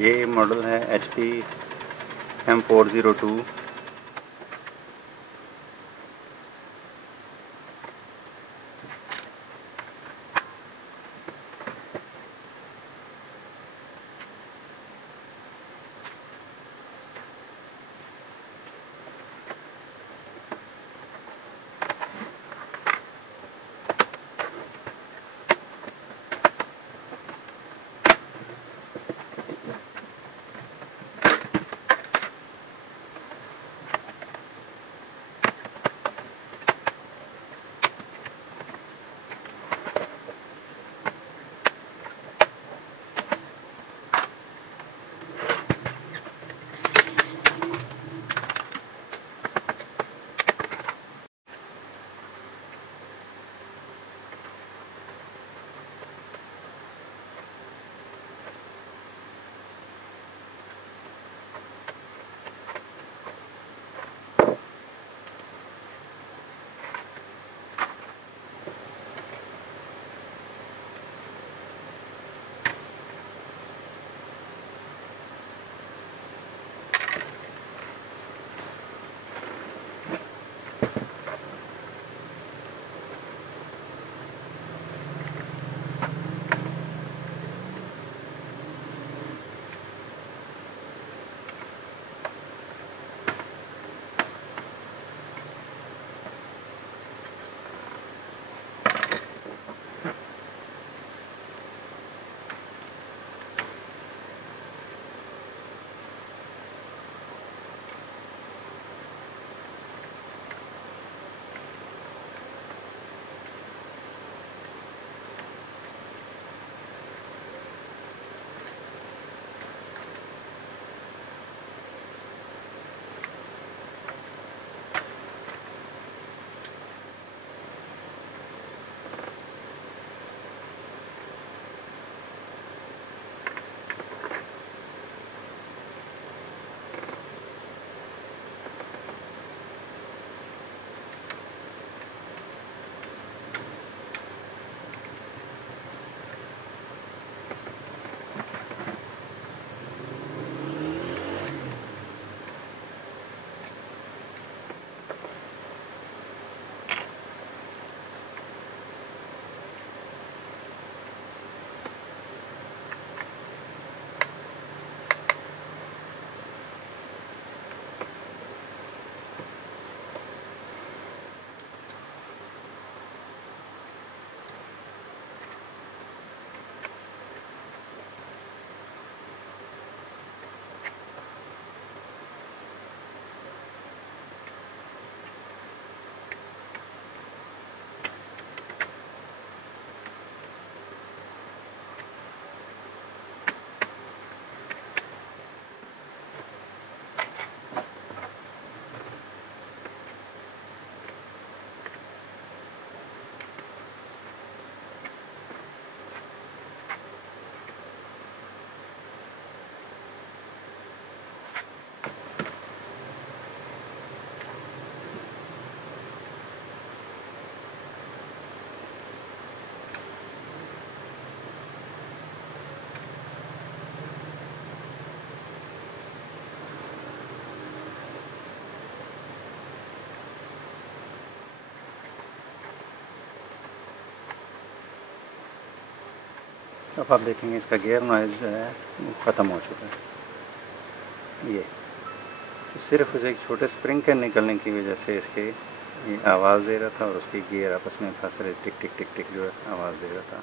ये मॉडल है HP M402। अब आप देखेंगे इसका गियर नॉइज़ जो है वो ख़त्म हो चुका है। ये तो सिर्फ उसे एक छोटे स्प्रिंग के निकलने की वजह से इसके ये आवाज़ दे रहा था और उसके गियर आपस में फंस रहे, टिक टिक टिक टिक जो है आवाज़ दे रहा था।